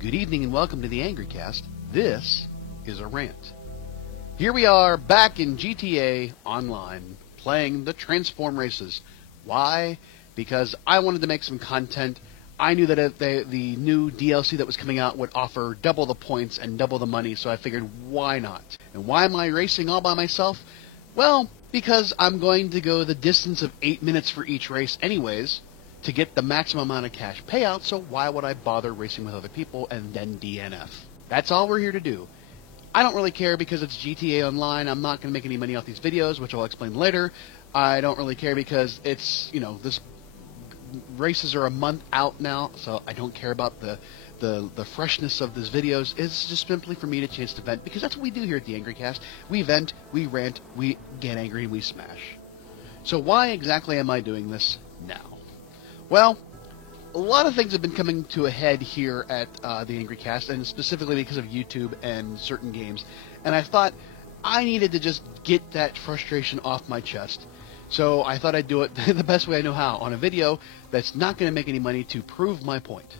Good evening and welcome to the Angry Cast. This is a rant. Here we are back in GTA Online playing the Transform races. Why? Because I wanted to make some content. I knew that the new DLC that was coming out would offer double the points and double the money, so I figured why not? And why am I racing all by myself? Well, because I'm going to go the distance of 8 minutes for each race anyways, to get the maximum amount of cash payout, so why would I bother racing with other people and then DNF? That's all we're here to do. I don't really care because it's GTA Online. I'm not going to make any money off these videos, which I'll explain later. I don't really care because it's, this races are a month out now, so I don't care about the freshness of these videos. It's just simply for me to chance to vent, because that's what we do here at the Angry Cast. We vent, we rant, we get angry, and we smash. So why exactly am I doing this now? Well, a lot of things have been coming to a head here at the Angry Cast, and specifically because of YouTube and certain games. And I thought I needed to just get that frustration off my chest. So I thought I'd do it the best way I know how, on a video that's not going to make any money, to prove my point.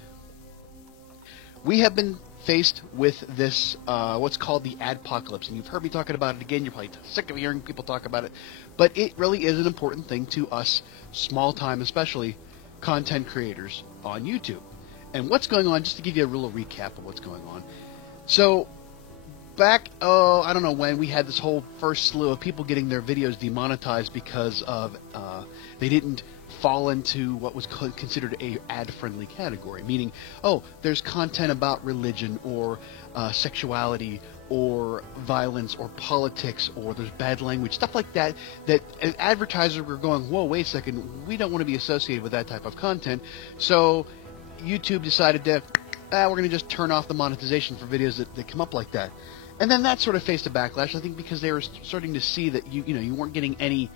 We have been faced with this, what's called the adpocalypse, and you've heard me talking about it again. You're probably sick of hearing people talk about it, but it really is an important thing to us, small-time especially, content creators on YouTube. And what's going on, just to give you a real recap of what's going on. So, back, I don't know when, we had this whole first slew of people getting their videos demonetized because of, they didn't fall into what was considered a ad-friendly category, meaning, there's content about religion or sexuality or violence or politics, or there's bad language, stuff like that, that as advertisers were going, whoa, wait a second, we don't want to be associated with that type of content. So YouTube decided to, we're going to just turn off the monetization for videos that come up like that. And then that sort of faced a backlash, I think, because they were starting to see that you weren't getting any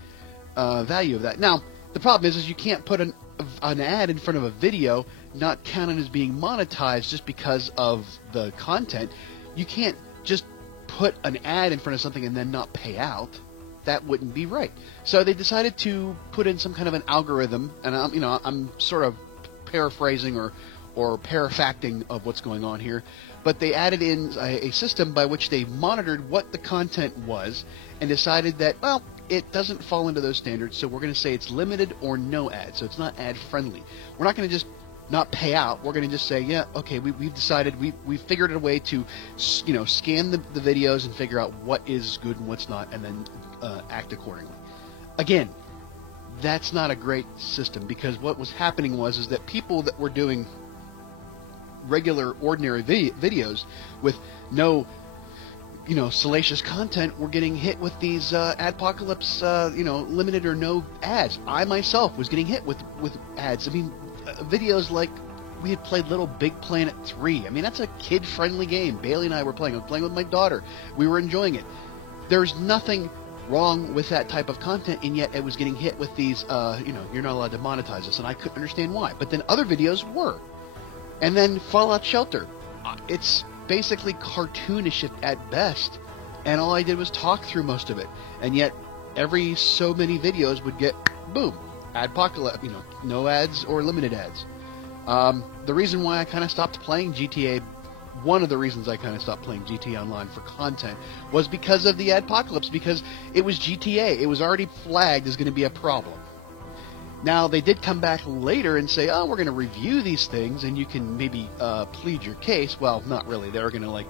value of that. Now, the problem is you can't put an ad in front of a video not counted as being monetized just because of the content. You can't just put an ad in front of something and then not pay out. That wouldn't be right. So they decided to put in some kind of an algorithm, and I'm sort of paraphrasing or parafacting of what's going on here, but they added in a system by which they monitored what the content was and decided that, well, it doesn't fall into those standards, so we're going to say it's limited or no ad, so it's not ad friendly. We're not going to just not pay out. We're going to just say, yeah, okay, we've decided, we've figured out a way to, scan the videos and figure out what is good and what's not, and then act accordingly. Again, that's not a great system, because what was happening is that people that were doing regular, ordinary videos with no, salacious content were getting hit with these adpocalypse, limited or no ads. I myself was getting hit with ads. I mean, videos like we had played Little Big Planet 3. I mean, that's a kid-friendly game. Bailey and I were playing. I was playing with my daughter. We were enjoying it. There's nothing wrong with that type of content, and yet it was getting hit with these, you're not allowed to monetize this, and I couldn't understand why. But then other videos were. And then Fallout Shelter. It's basically cartoonish at best, and all I did was talk through most of it. And yet, every so many videos would get, boom, adpocalypse, no ads or limited ads. The reason why I kind of stopped playing GTA, one of the reasons I kind of stopped playing GTA Online for content, was because of the adpocalypse, because it was GTA. It was already flagged as going to be a problem. Now, they did come back later and say, we're going to review these things, and you can maybe plead your case. Well, not really. They were going to,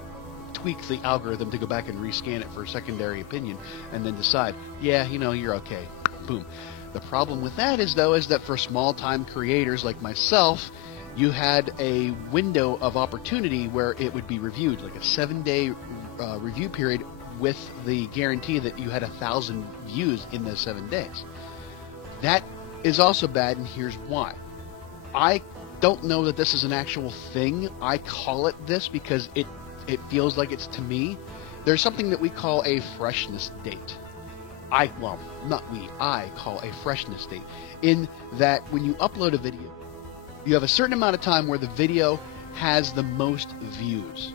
tweak the algorithm to go back and rescan it for a secondary opinion, and then decide, yeah, you're okay. Boom. The problem with that is that for small-time creators like myself, you had a window of opportunity where it would be reviewed, like a 7-day review period with the guarantee that you had 1,000 views in those 7 days. That is also bad, and here's why. I don't know that this is an actual thing. I call it this because it feels like it's to me. There's something that we call a freshness date. I call a freshness date, in that when you upload a video, you have a certain amount of time where the video has the most views.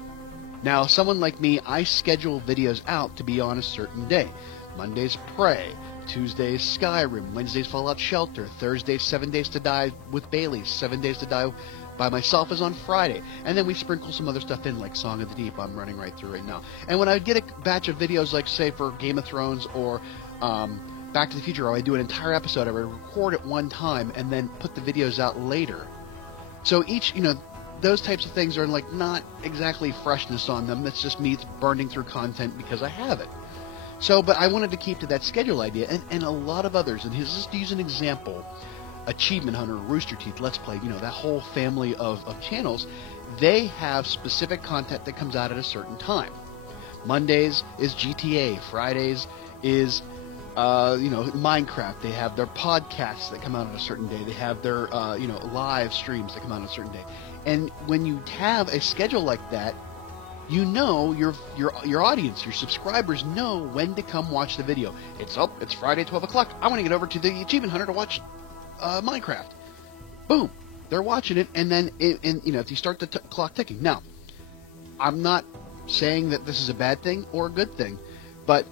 Now, someone like me, I schedule videos out to be on a certain day. Monday's Prey, Tuesday's Skyrim, Wednesday's Fallout Shelter, Thursday's 7 Days to Die with Bailey, 7 Days to Die by myself is on Friday, and then we sprinkle some other stuff in, like Song of the Deep. I'm running right through right now. And when I get a batch of videos, like say for Game of Thrones or Back to the Future, or I do an entire episode, I would record it one time and then put the videos out later. So each, those types of things are like not exactly freshness on them. It's just me burning through content because I have it. So, but I wanted to keep to that schedule idea, and a lot of others. And just to use an example, Achievement Hunter, Rooster Teeth, Let's Play, that whole family of channels, they have specific content that comes out at a certain time. Mondays is GTA, Fridays is Minecraft. They have their podcasts that come out on a certain day. They have their live streams that come out on a certain day. And when you have a schedule like that, your audience, your subscribers know when to come watch the video. It's Friday, 12 o'clock. I want to get over to the Achievement Hunter to watch Minecraft. Boom, they're watching it, and then if you start the clock ticking. Now, I'm not saying that this is a bad thing or a good thing, but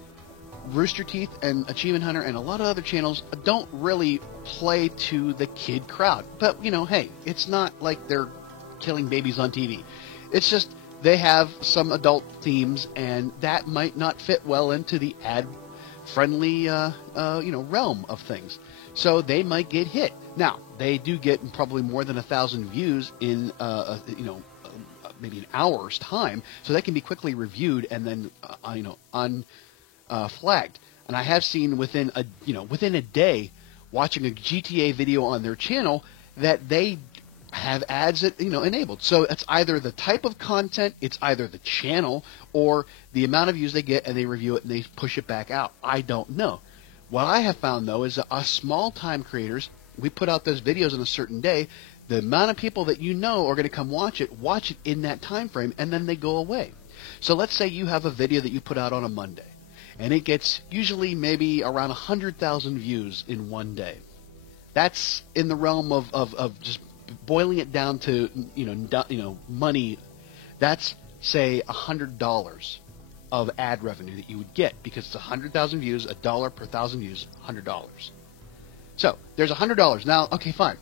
Rooster Teeth and Achievement Hunter and a lot of other channels don't really play to the kid crowd. But hey, it's not like they're killing babies on TV. It's just they have some adult themes, and that might not fit well into the ad-friendly realm of things. So they might get hit. Now, they do get probably more than 1,000 views in maybe an hour's time, so they can be quickly reviewed and then flagged. And I have seen within a day, watching a GTA video on their channel, that they have ads that enabled. So it's either the type of content, it's either the channel, or the amount of views they get, and they review it and they push it back out. I don't know. What I have found, though, is that us small-time creators, we put out those videos on a certain day, the amount of people that are going to come watch it in that time frame, and then they go away. So let's say you have a video that you put out on a Monday, and it gets usually maybe around 100,000 views in one day. That's in the realm of just boiling it down to money. That's, say, $100 of ad revenue that you would get, because it's 100,000 views, $1 per 1,000 views, $100. So there's $100. Now, okay, fine.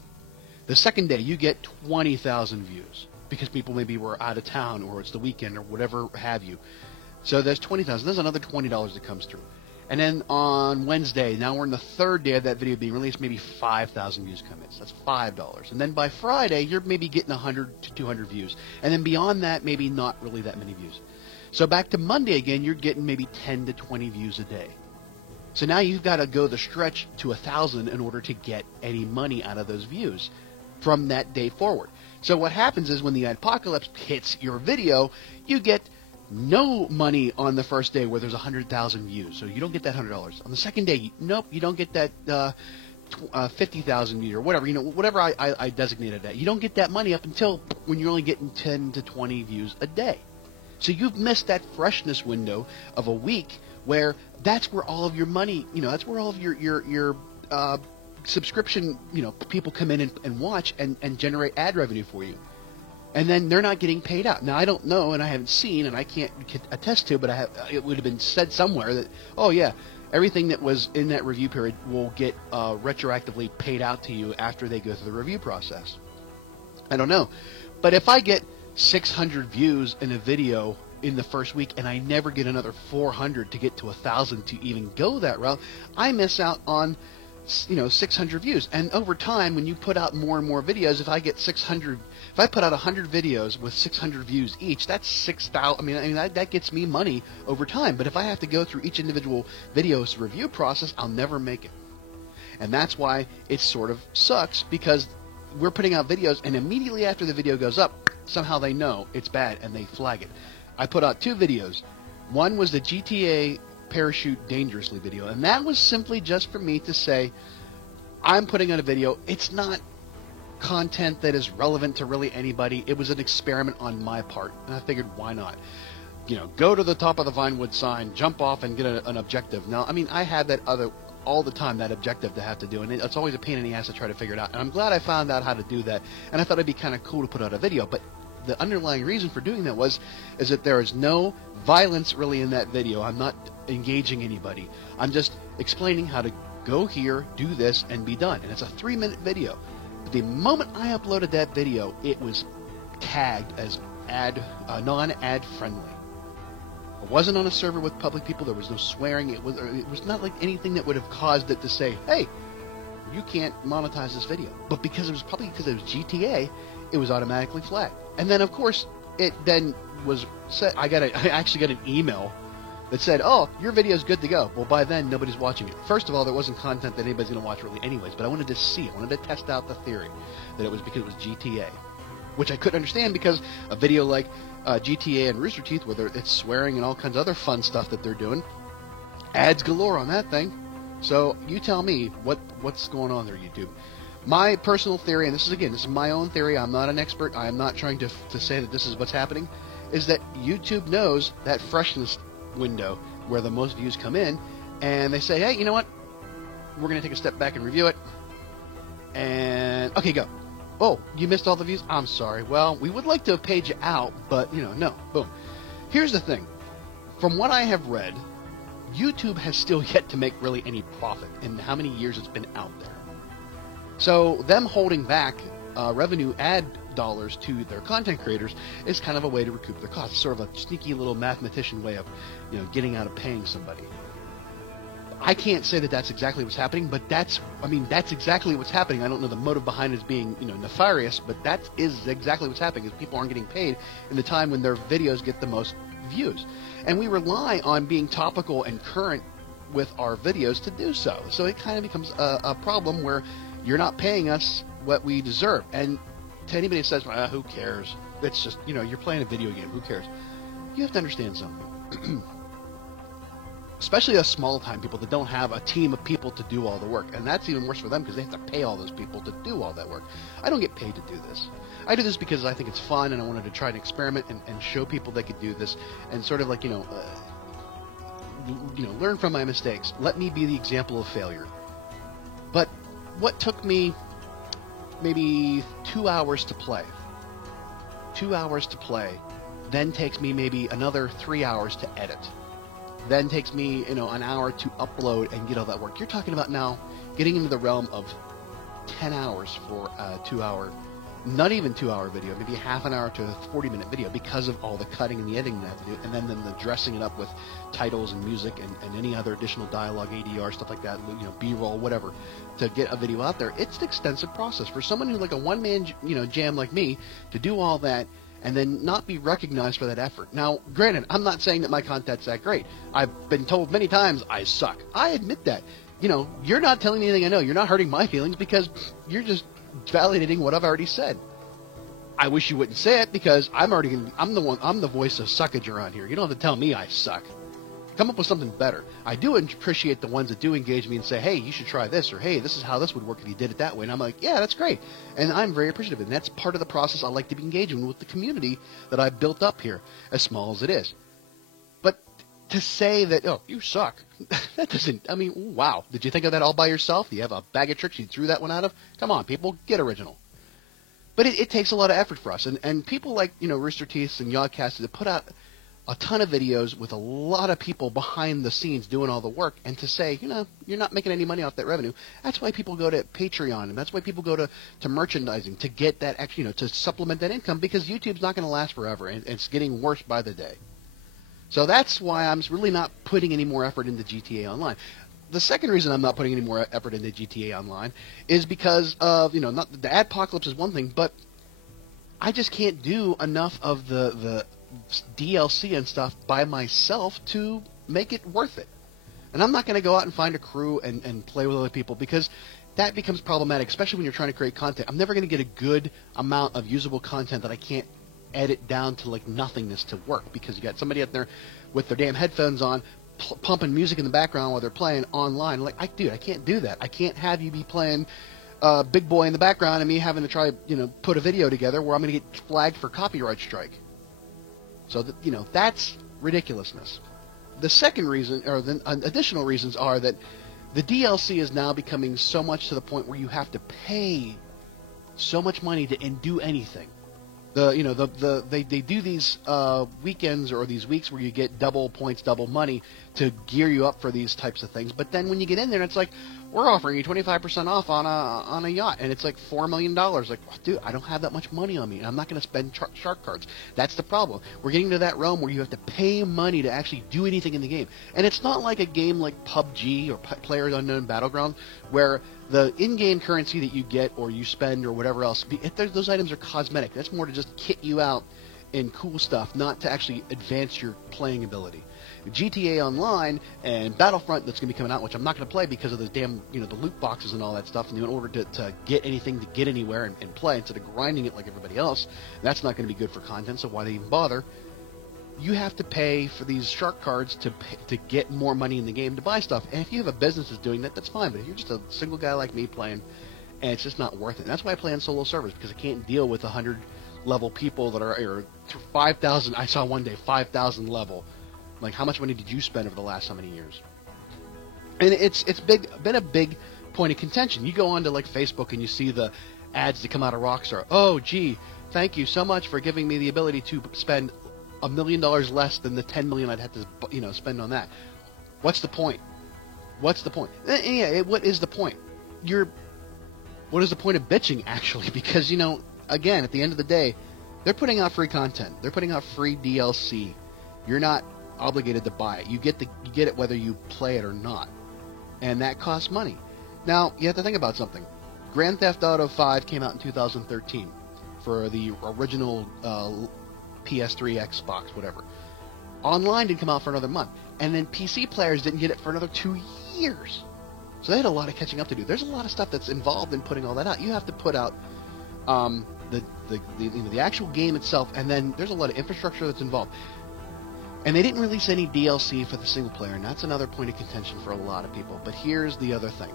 The second day you get 20,000 views because people maybe were out of town, or it's the weekend, or whatever have you. So there's 20,000. There's another $20 that comes through. And then on Wednesday, now we're in the third day of that video being released, maybe 5,000 views come in. So that's $5. And then by Friday, you're maybe getting 100 to 200 views. And then beyond that, maybe not really that many views. So back to Monday again, you're getting maybe 10 to 20 views a day. So now you've got to go the stretch to 1,000 in order to get any money out of those views from that day forward. So what happens is when the apocalypse hits your video, you get no money on the first day where there's 100,000 views. So you don't get that $100. On the second day, nope, you don't get that 50,000 views or whatever, whatever I designated that. You don't get that money up until when you're only getting 10 to 20 views a day. So you've missed that freshness window of a week where that's where all of your money, that's where all of your subscription, people come in and watch and generate ad revenue for you. And then they're not getting paid out. Now, I don't know, and I haven't seen, and I can't attest to, but it would have been said somewhere that, oh yeah, everything that was in that review period will get retroactively paid out to you after they go through the review process. I don't know. But if I get 600 views in a video in the first week, and I never get another 400 to get to 1,000 to even go that route, I miss out on 600 views. And over time, when you put out more and more videos, if I put out 100 videos with 600 views each, that's 6,000. That gets me money over time. But if I have to go through each individual video's review process, I'll never make it. And that's why it sort of sucks, because we're putting out videos, and immediately after the video goes up, somehow they know it's bad and they flag it. I put out 2 videos. One was the GTA Parachute Dangerously video, and that was simply just for me to say, I'm putting out a video. It's not content that is relevant to really anybody. It was an experiment on my part, and I figured, why not? Go to the top of the Vinewood sign, jump off, and get an objective. Now, I had that all the time, that objective to have to do, and it's always a pain in the ass to try to figure it out. And I'm glad I found out how to do that, and I thought it'd be kind of cool to put out a video. But the underlying reason for doing that is that there is no violence really in that video. I'm not engaging anybody. I'm just explaining how to go here, do this, and be done. And it's a 3-minute video. But the moment I uploaded that video, it was tagged as non-ad friendly. It wasn't on a server with public people. There was no swearing. It was not like anything that would have caused it to say, hey, you can't monetize this video. But because it was GTA, it was automatically flagged. And then, of course, it then was set. I actually got an email that said, oh, your video is good to go. Well, by then, nobody's watching it. First of all, there wasn't content that anybody's going to watch really anyways, but I wanted to see. I wanted to test out the theory that it was because it was GTA, which I couldn't understand because a video like GTA and Rooster Teeth, where it's swearing and all kinds of other fun stuff that they're doing, ads galore on that thing. So you tell me what's going on there, YouTube. My personal theory, and this is my own theory, I'm not an expert, I am not trying to say that this is what's happening, is that YouTube knows that freshness window where the most views come in, and they say, hey, you know what, we're going to take a step back and review it, and, okay, go. Oh, you missed all the views? I'm sorry. Well, we would like to have paid you out, but, no. Boom. Here's the thing. From what I have read, YouTube has still yet to make really any profit in how many years it's been out there. So them holding back revenue ad dollars to their content creators is kind of a way to recoup their costs. It's sort of a sneaky little mathematician way of, getting out of paying somebody. I can't say that that's exactly what's happening, but that's exactly what's happening. I don't know the motive behind it as being, nefarious, but that is exactly what's happening, is people aren't getting paid in the time when their videos get the most views. And we rely on being topical and current with our videos to do so. So it kind of becomes a problem where you're not paying us what we deserve. And to anybody that says, who cares? It's just, you're playing a video game. Who cares? You have to understand something. Especially us small-time people that don't have a team of people to do all the work. And that's even worse for them because they have to pay all those people to do all that work. I don't get paid to do this. I do this because I think it's fun and I wanted to try and experiment and show people they could do this and sort of like, learn from my mistakes. Let me be the example of failure. But what took me maybe 2 hours to play, then takes me maybe another 3 hours to edit, then takes me, an hour to upload and get all that work. You're talking about now getting into the realm of 10 hours for a 2 hour, not even 2 hour video, maybe a half an hour to a 40-minute video because of all the cutting and the editing that I have to do, and then the dressing it up with titles and music and any other additional dialogue, ADR, stuff like that, B-roll, whatever, to get a video out there. It's an extensive process. For someone who's like a one-man, jam like me, to do all that and then not be recognized for that effort. Now, granted, I'm not saying that my content's that great. I've been told many times I suck. I admit that. You're not telling me anything I know. You're not hurting my feelings because you're just validating what I've already said. I wish you wouldn't say it because I'm the voice of suckage around here. You don't have to tell me I suck. Come up with something better. I do appreciate the ones that do engage me and say, hey, you should try this, or hey, this is how this would work if you did it that way. And I'm like, yeah, that's great. And I'm very appreciative. And that's part of the process I like to be engaging with the community that I've built up here, as small as it is. But to say that, oh, you suck, that doesn't, wow. Did you think of that all by yourself? Do you have a bag of tricks you threw that one out of? Come on, people, get original. But it takes a lot of effort for us. And people like, Rooster Teeth and Yodcast that put out a ton of videos with a lot of people behind the scenes doing all the work, and to say, you're not making any money off that revenue. That's why people go to Patreon, and that's why people go to merchandising, to get that extra, to supplement that income, because YouTube's not going to last forever, and it's getting worse by the day. So that's why I'm really not putting any more effort into GTA Online. The second reason I'm not putting any more effort into GTA Online is because of, not the adpocalypse is one thing, but I just can't do enough of the DLC and stuff by myself to make it worth it. And I'm not going to go out and find a crew and play with other people, because that becomes problematic, especially when you're trying to create content. I'm never going to get a good amount of usable content that I can't edit down to like nothingness to work, because you got somebody out there with their damn headphones on pumping music in the background while they're playing online. Like, I can't do that. I can't have you be playing Big Boy in the background and me having to try, put a video together where I'm going to get flagged for copyright strike. So that, that's ridiculousness. The second reason, or the additional reasons, are that the DLC is now becoming so much to the point where you have to pay so much money to do anything. They do these weekends or these weeks where you get double points, double money to gear you up for these types of things. But then when you get in there, it's like, we're offering you 25% off on a yacht, and it's like $4 million. Like, dude, I don't have that much money on me, and I'm not going to spend shark cards. That's the problem. We're getting to that realm where you have to pay money to actually do anything in the game. And it's not like a game like PUBG or PlayerUnknown Battlegrounds, where the in-game currency that you get or you spend or whatever else, those items are cosmetic. That's more to just kit you out in cool stuff, not to actually advance your playing ability. GTA Online and Battlefront that's going to be coming out, which I'm not going to play because of the damn, the loot boxes and all that stuff, and in order to get anything to get anywhere and play instead of grinding it like everybody else, that's not going to be good for content, so why they even bother? You have to pay for these shark cards to get more money in the game to buy stuff, and if you have a business that's doing that, that's fine, but if you're just a single guy like me playing, and it's just not worth it. And that's why I play on solo servers, because I can't deal with 100 level people that are, or 5,000, I saw one day, 5,000 level. Like, how much money did you spend over the last how many years? And it's been a big point of contention. You go onto like Facebook and you see the ads that come out of Rockstar. Oh, gee, thank you so much for giving me the ability to spend $1 million less than the $10 million I'd have to spend on that. What's the point? What's the point? Yeah, what is the point? What is the point of bitching actually? Because again, at the end of the day, they're putting out free content. They're putting out free DLC. You're not obligated to buy it. You get it whether you play it or not, and that costs money. Now you have to think about something. Grand Theft Auto 5 came out in 2013 for the original PS3, Xbox, whatever. Online didn't come out for another month, and then PC players didn't get it for another 2 years. So they had a lot of catching up to do. There's a lot of stuff that's involved in putting all that out. You have to put out the actual game itself, and then there's a lot of infrastructure that's involved. And they didn't release any DLC for the single player, and that's another point of contention for a lot of people. But here's the other thing.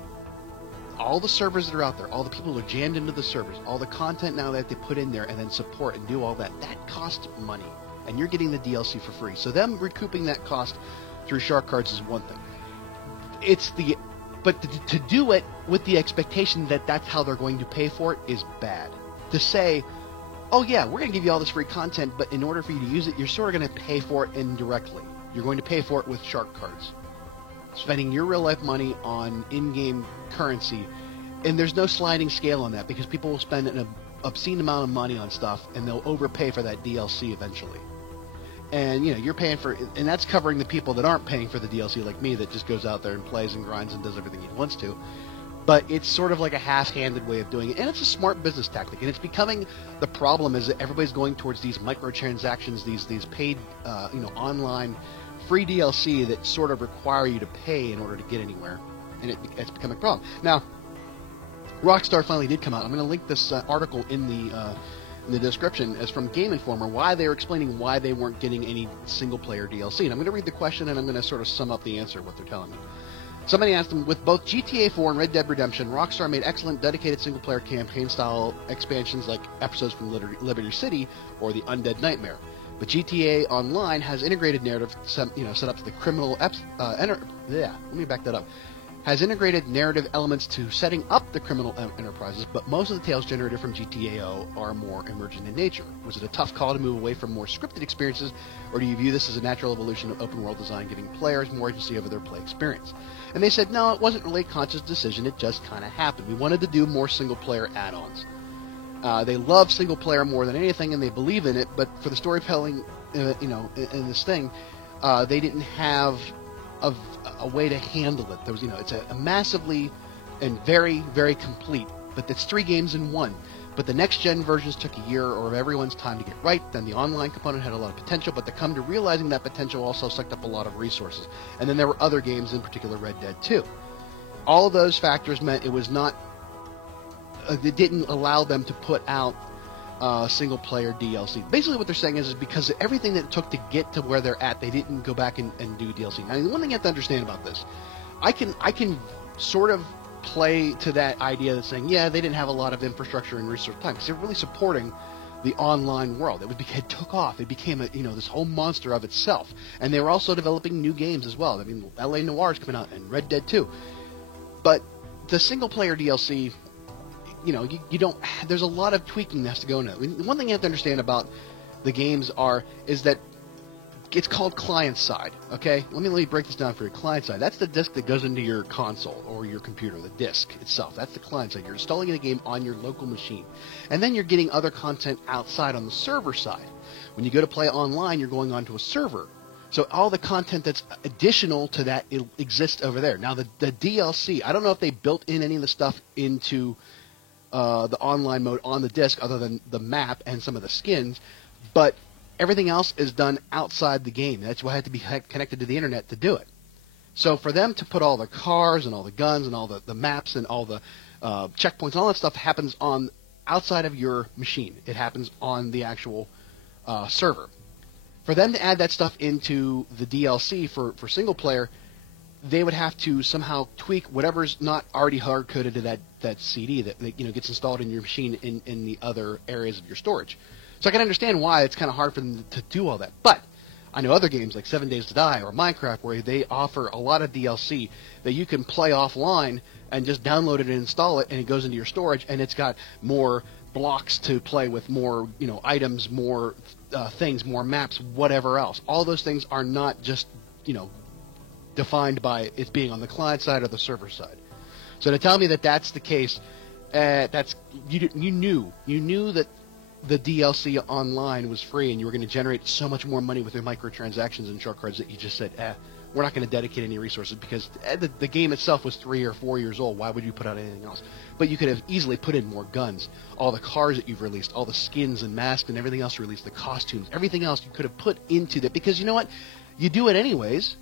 All the servers that are out there, all the people who are jammed into the servers, all the content now that they put in there and then support and do all that, that costs money. And you're getting the DLC for free. So them recouping that cost through shark cards is one thing. But to do it with the expectation that that's how they're going to pay for it is bad. To say, oh yeah, we're going to give you all this free content, but in order for you to use it, you're sort of going to pay for it indirectly. You're going to pay for it with shark cards. Spending your real life money on in-game currency, and there's no sliding scale on that because people will spend an obscene amount of money on stuff and they'll overpay for that DLC eventually. And you're paying for, and that's covering the people that aren't paying for the DLC like me that just goes out there and plays and grinds and does everything he wants to. But it's sort of like a half-handed way of doing it, and it's a smart business tactic. And it's becoming the problem is that everybody's going towards these microtransactions, these paid, online free DLC that sort of require you to pay in order to get anywhere, and it's becoming a problem. Now, Rockstar finally did come out. I'm going to link this article in the description as from Game Informer, why they were explaining why they weren't getting any single-player DLC. And I'm going to read the question, and I'm going to sort of sum up the answer of what they're telling me. Somebody asked them, with both GTA 4 and Red Dead Redemption, Rockstar made excellent dedicated single-player campaign-style expansions like episodes from Liberty City or The Undead Nightmare. But GTA Online has integrated narrative set up to the criminal... let me back that up. Has integrated narrative elements to setting up the criminal enterprises, but most of the tales generated from GTAO are more emergent in nature. Was it a tough call to move away from more scripted experiences, or do you view this as a natural evolution of open world design, giving players more agency over their play experience? And they said, no, it wasn't really a conscious decision, it just kind of happened. We wanted to do more single-player add-ons. They love single-player more than anything, and they believe in it, but for the storytelling, in this thing, they didn't have a way to handle it. There was, it's a massively and very, very complete, but it's 3 games in one. But the next-gen versions took a year or everyone's time to get right. Then the online component had a lot of potential, but to come to realizing that potential also sucked up a lot of resources. And then there were other games, in particular Red Dead 2. All of those factors meant it was not... it didn't allow them to put out single-player DLC. Basically what they're saying is because everything that it took to get to where they're at, they didn't go back and do DLC. Now, the one thing you have to understand about this, I can sort of play to that idea that's saying, yeah, they didn't have a lot of infrastructure and resource time, because they're really supporting the online world. It took off. It became this whole monster of itself. And they were also developing new games as well. I mean, L.A. Noire is coming out and Red Dead 2. But the single-player DLC... you don't. There's a lot of tweaking that has to go into it. One thing you have to understand about the games is that it's called client side. Okay, let me break this down for you. Client side. That's the disc that goes into your console or your computer. The disc itself. That's the client side. You're installing the game on your local machine, and then you're getting other content outside on the server side. When you go to play online, you're going onto a server. So all the content that's additional to that exists over there. Now the DLC. I don't know if they built in any of the stuff into the online mode on the disc, other than the map and some of the skins, but everything else is done outside the game. That's why I had to be connected to the internet to do it. So for them to put all the cars and all the guns and all the maps and all the checkpoints, all that stuff happens on outside of your machine. It happens on the actual server. For them to add that stuff into the DLC for single player, they would have to somehow tweak whatever's not already hard-coded to that CD that gets installed in your machine in the other areas of your storage. So I can understand why it's kind of hard for them to do all that. But I know other games like 7 Days to Die or Minecraft where they offer a lot of DLC that you can play offline and just download it and install it, and it goes into your storage, and it's got more blocks to play with, more items, more things, more maps, whatever else. All those things are not just defined by it being on the client side or the server side. So to tell me that that's the case, that's you knew that the DLC online was free and you were going to generate so much more money with your microtransactions and shark cards that you just said, we're not going to dedicate any resources because the game itself was 3 or 4 years old. Why would you put out anything else? But you could have easily put in more guns, all the cars that you've released, all the skins and masks and everything else you released, the costumes, everything else you could have put into that, because you know what? You do it anyways.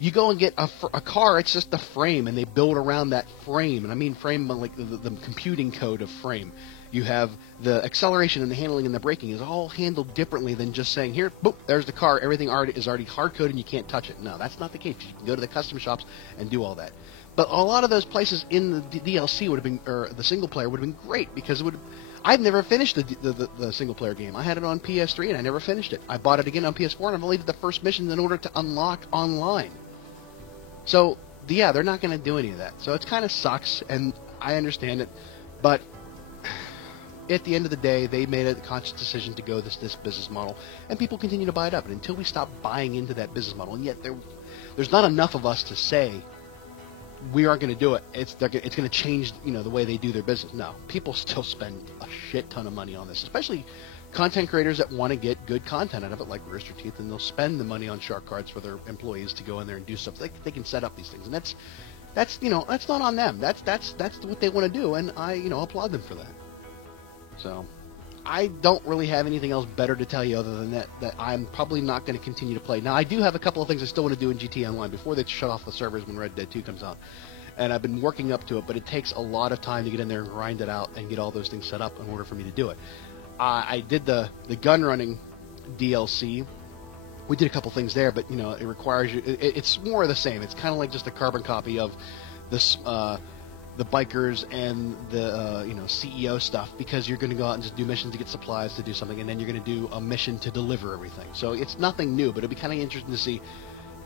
You go and get a car, it's just a frame, and they build around that frame. And I mean frame like the computing code of frame. You have the acceleration and the handling and the braking is all handled differently than just saying, here, boop, there's the car, everything is already hard-coded and you can't touch it. No, that's not the case. You can go to the custom shops and do all that. But a lot of those places in the DLC would have been, or the single-player would have been great, because I've never finished the single-player game. I had it on PS3 and I never finished it. I bought it again on PS4 and I've only did the first mission in order to unlock online. So, yeah, they're not going to do any of that. So it kind of sucks, and I understand it. But at the end of the day, they made a conscious decision to go this business model, and people continue to buy it up. And until we stop buying into that business model, and yet there's not enough of us to say we aren't going to do it. It's going to change, the way they do their business. No, people still spend a shit ton of money on this, especially content creators that want to get good content out of it, like Rooster Teeth, and they'll spend the money on shark cards for their employees to go in there and do stuff. They can set up these things, and that's not on them. That's what they want to do, and I applaud them for that. So I don't really have anything else better to tell you other than that I'm probably not going to continue to play. Now, I do have a couple of things I still want to do in GTA Online before they shut off the servers when Red Dead 2 comes out. And I've been working up to it, but it takes a lot of time to get in there and grind it out and get all those things set up in order for me to do it. I did the gun running DLC. We did a couple things there, but it requires you. It's more of the same. It's kind of like just a carbon copy of this. The bikers and the CEO stuff, because you're going to go out and just do missions to get supplies to do something, and then you're going to do a mission to deliver everything. So it's nothing new, but it'd be kind of interesting to see,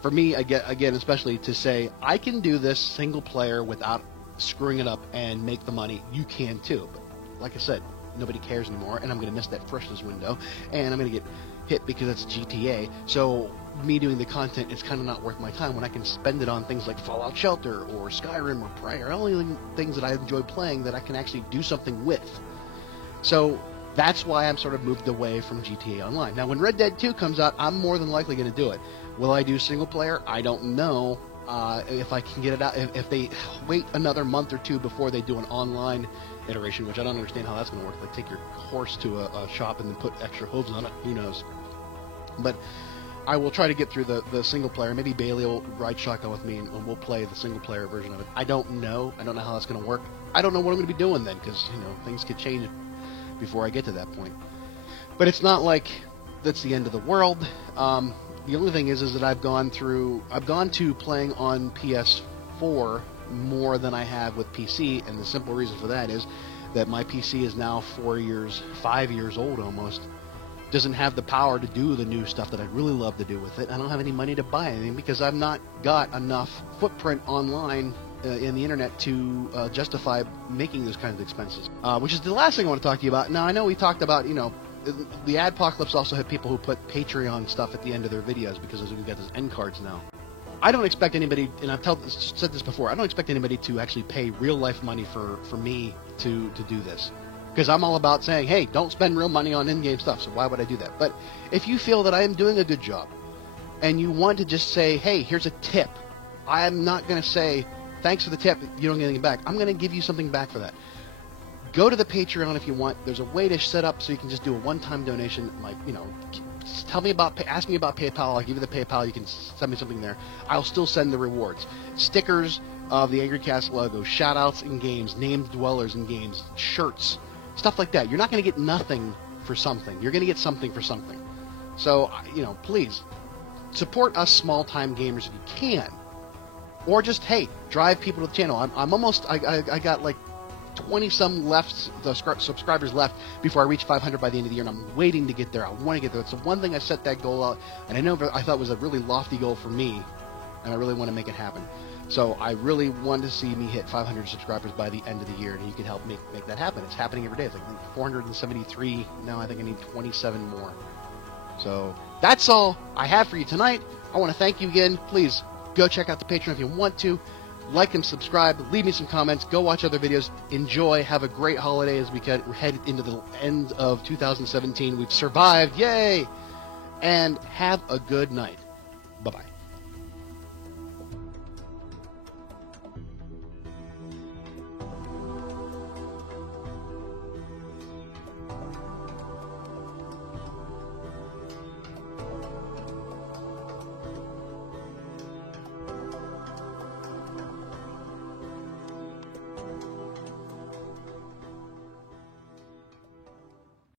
for me, again, especially to say, I can do this single player without screwing it up and make the money. You can too. But like I said, nobody cares anymore, and I'm going to miss that freshness window, and I'm going to get hit because it's GTA. So me doing the content is kind of not worth my time when I can spend it on things like Fallout Shelter or Skyrim or Prey, or only things that I enjoy playing that I can actually do something with. So that's why I'm sort of moved away from GTA Online. Now, when Red Dead 2 comes out, I'm more than likely going to do it. Will I do single player? I don't know. If I can get it out, if they wait another month or two before they do an online iteration, which I don't understand how that's going to work. Like, take your horse to a shop and then put extra hooves on it. Who knows? But I will try to get through the single player. Maybe Bailey will ride shotgun with me, and we'll play the single player version of it. I don't know. I don't know how that's going to work. I don't know what I'm going to be doing then, because things could change before I get to that point. But it's not like that's the end of the world. The only thing is that I've gone to playing on PS4 more than I have with PC, and the simple reason for that is that my PC is now 5 years old almost. Doesn't have the power to do the new stuff that I'd really love to do with it. I don't have any money to buy anything because I've not got enough footprint online in the internet to justify making those kinds of expenses. Which is the last thing I want to talk to you about. Now, I know we talked about, the Adpocalypse also had people who put Patreon stuff at the end of their videos because we've got those end cards now. I don't expect anybody, and I've said this before, I don't expect anybody to actually pay real life money for me to do this. Because I'm all about saying, hey, don't spend real money on in-game stuff, so why would I do that? But if you feel that I am doing a good job, and you want to just say, hey, here's a tip, I'm not going to say, thanks for the tip, you don't get anything back. I'm going to give you something back for that. Go to the Patreon if you want. There's a way to set up so you can just do a one-time donation. Like, ask me about PayPal. I'll give you the PayPal. You can send me something there. I'll still send the rewards. Stickers of the AngryCast logo, shout-outs in games, named dwellers in games, shirts, stuff like that. You're not going to get nothing for something. You're going to get something for something. So, please, support us small-time gamers if you can. Or just, hey, drive people to the channel. I got like 20-some subscribers left before I reach 500 by the end of the year, and I'm waiting to get there. I want to get there. It's the one thing I set that goal out, and I thought was a really lofty goal for me, and I really want to make it happen. So I really want to see me hit 500 subscribers by the end of the year, and you can help make that happen. It's happening every day. It's like 473. Now I think I need 27 more. So that's all I have for you tonight. I want to thank you again. Please go check out the Patreon if you want to. Like and subscribe. Leave me some comments. Go watch other videos. Enjoy. Have a great holiday as we head into the end of 2017. We've survived. Yay! And have a good night. Bye-bye.